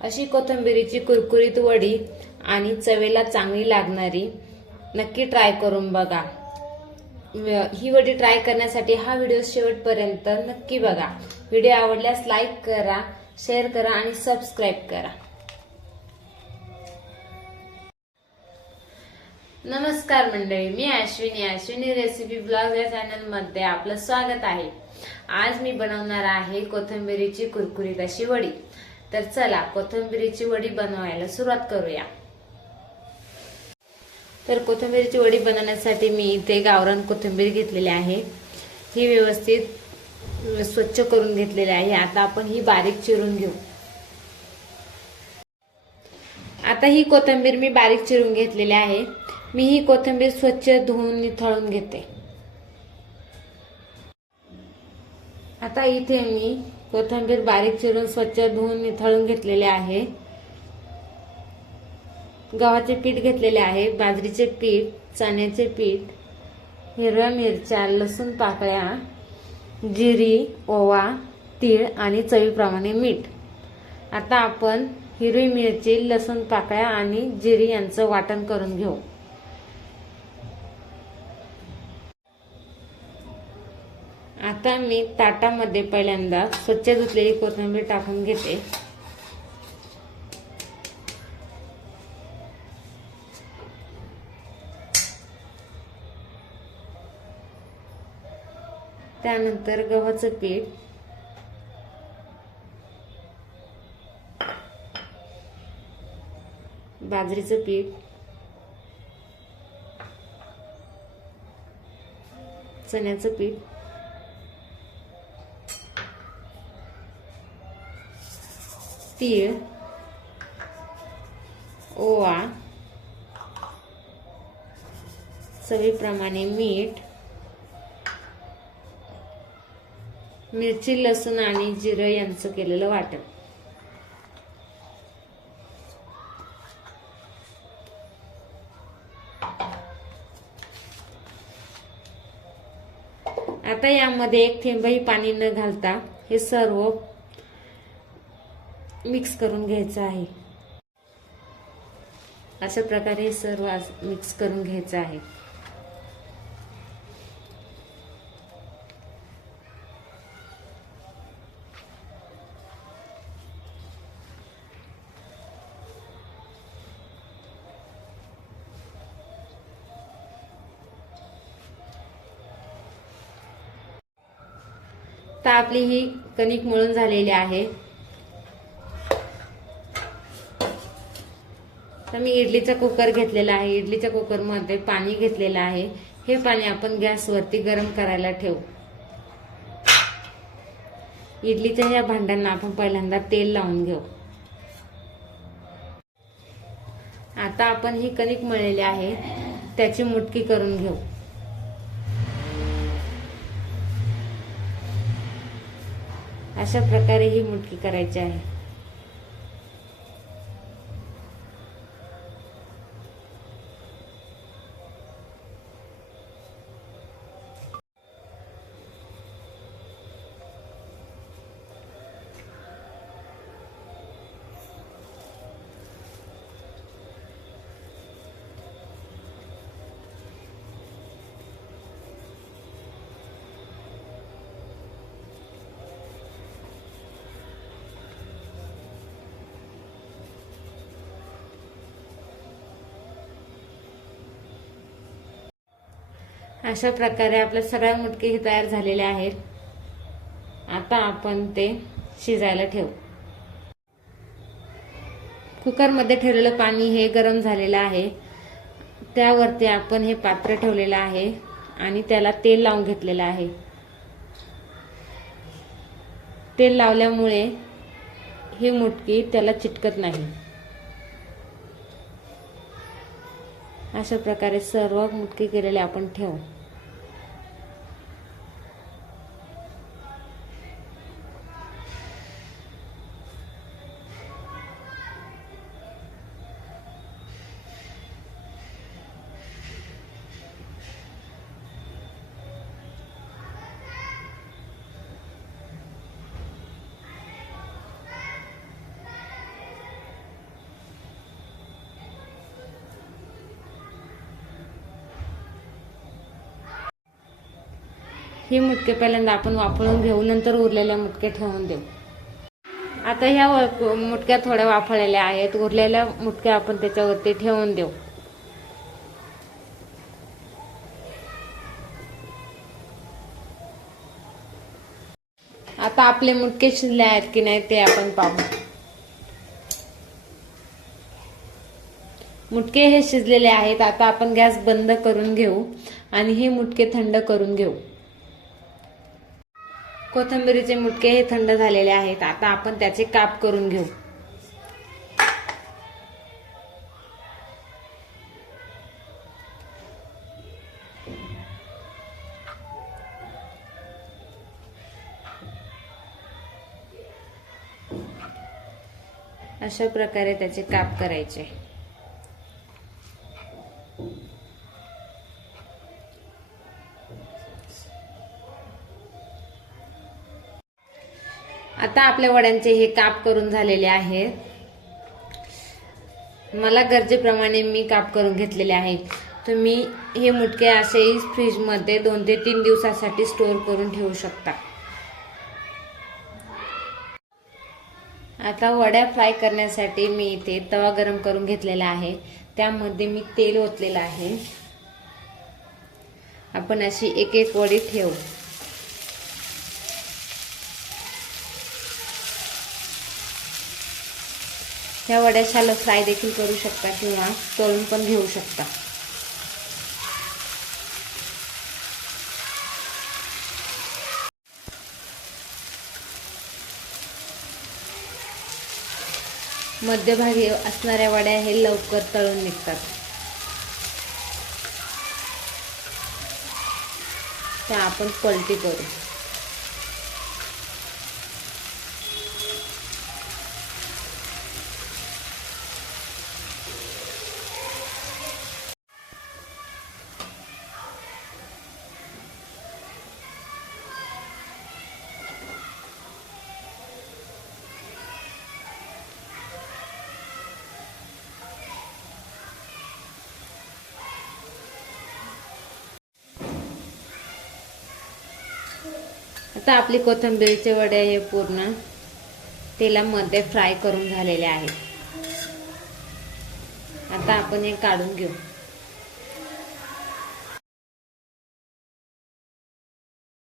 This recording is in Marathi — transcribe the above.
अशी कोथिंबिरीची कुरकुरीत वडी आणि चवेला चांगली लागणारी नक्की ट्राय करून बघा. ही वडी ट्राय करण्यासाठी हा व्हिडिओ शेवटपर्यंत नक्की बघा. व्हिडिओ आवडल्यास लाईक करा शेअर करा आणि सबस्क्राईब करा. नमस्कार मंडळी मी अश्विनी. अश्विनी रेसिपी ब्लॉग या चॅनलमध्ये आपलं स्वागत आहे. आज मी बनवणार आहे कोथिंबिरीची कुरकुरीत अशी वडी. तर चला कोथिंबिरीची वडी बनवायला सुरुवात करूया. तर कोथिंबिरीची वडी बनवण्यासाठी मी इथे गावरान कोथिंबीर घेतलेली आहे. ही व्यवस्थित स्वच्छ करून घेतलेली आहे. आता आपण ही बारीक चिरून घेऊ. आता ही कोथिंबीर मी बारीक चिरून घेतलेली आहे. मी ही कोथिंबीर स्वच्छ धुवून निथळून घेते. आता इथे मी कोथिंबीर बारीक चिरून स्वच्छ धुवून निथळून घेतलेले आहे. गव्हाचे पीठ घेतलेले आहे. बाजरीचे पीठ चण्याचे पीठ हिरव्या मिरच्या लसूण पाकळ्या जिरी ओवा तीळ आणि चवीप्रमाणे मीठ. आता आपण हिरवी मिरची लसूण पाकळ्या आणि जिरी यांचं वाटण करून घेऊ. आता मी ताटामध्ये पहिल्यांदा स्वच्छ धुतलेली कोथिंबीर टाकून घेते. त्यानंतर गव्हाचं पीठ. बाजरीचं पीठ. चण्याचं पीठ. तीळ ओवा. चवीप्रमाणे मीठ. मिरची लसूण आणि जिरं यांचं केलेलं वाटण. आता यामध्ये एक थेंबही पाणी न घालता हे सर्व मिक्स करून घ्यायचं आहे. अशा प्रकारे सर्व सर्व मिक्स करून घ्यायचं आहे. तर आपली ही कणिक मळून झालेली आहे. तर मी इडलीचा कुकर घेतलेला आहे. इडलीच्या कुकरमध्ये पाणी घेतलेलं आहे. हे पाणी आपण गॅसवरती गरम करायला ठेवू. इडलीच्या या भांड्यांना आपण पहिल्यांदा तेल लावून घेऊ. आता आपण ही कणिक मळलेली आहे. त्याची मुटकी करून घेऊ. अशा प्रकारे ही मुटकी करायची आहे. अशा प्रकारे आपल्या सगळ्या मुटके ही तयार झालेले आहेत. आता आपण ते शिजायला ठेवू. कुकरमध्ये ठेवलेलं पाणी हे गरम झालेलं आहे. त्यावरती आपण हे पात्र ठेवलेलं आहे आणि त्याला तेल लावून घेतलेलं आहे. तेल लावल्यामुळे ही मुटकी त्याला चिटकत नाही. अशा प्रकारे सर्व मुटकी केलेले आपण ठेवू. हे मुटके पहिल्यांदा आपण वाफळून घेऊ नंतर उरलेल्या मुटके ठेवून देऊ. आता ह्या मुटक्या थोड्या वाफळलेल्या आहेत उरलेल्या मुटक्या आपण त्याच्यावरती ठेवून देऊ. आता आपले मुटके शिजले आहेत की नाही ते आपण पाहू. मुटके हे शिजलेले आहेत आता आपण गॅस बंद करून घेऊ आणि हे मुटके थंड करून घेऊ. कोथिंबीरीचे मुटके हे थंड झालेले आहेत. आता आपण त्याचे काप करून घेऊ. अशा प्रकारे त्याचे काप करायचे. आता आपल्या वड्यांचे हे काप करून झालेले आहेत मला गरजेप्रमाणे मी काप करून घेतलेले आहेत तुम्ही हे मुटके असेही फ्रीजमध्ये दोन ते तीन दिवसासाठी स्टोअर करून ठेवू शकता. आता वड्या फ्राय करण्यासाठी मी इथे तवा गरम करून घेतलेला आहे. त्यामध्ये मी तेल ओतलेलं आहे. आपण अशी एक एक वडी ठेवू. ह्या वड्या छान फ्राय देखील करू शकता किंवा तळून पण घेऊ शकता. मध्यभागी असणाऱ्या वड्या हे लवकर तळून निघतात. त्या आपण पलटी करू. मस्त आपली कोथंबीरचे वडे हे पूर्ण तेलामध्ये फ्राय करून झालेले आहेत. आता आपण हे काढून घेऊ.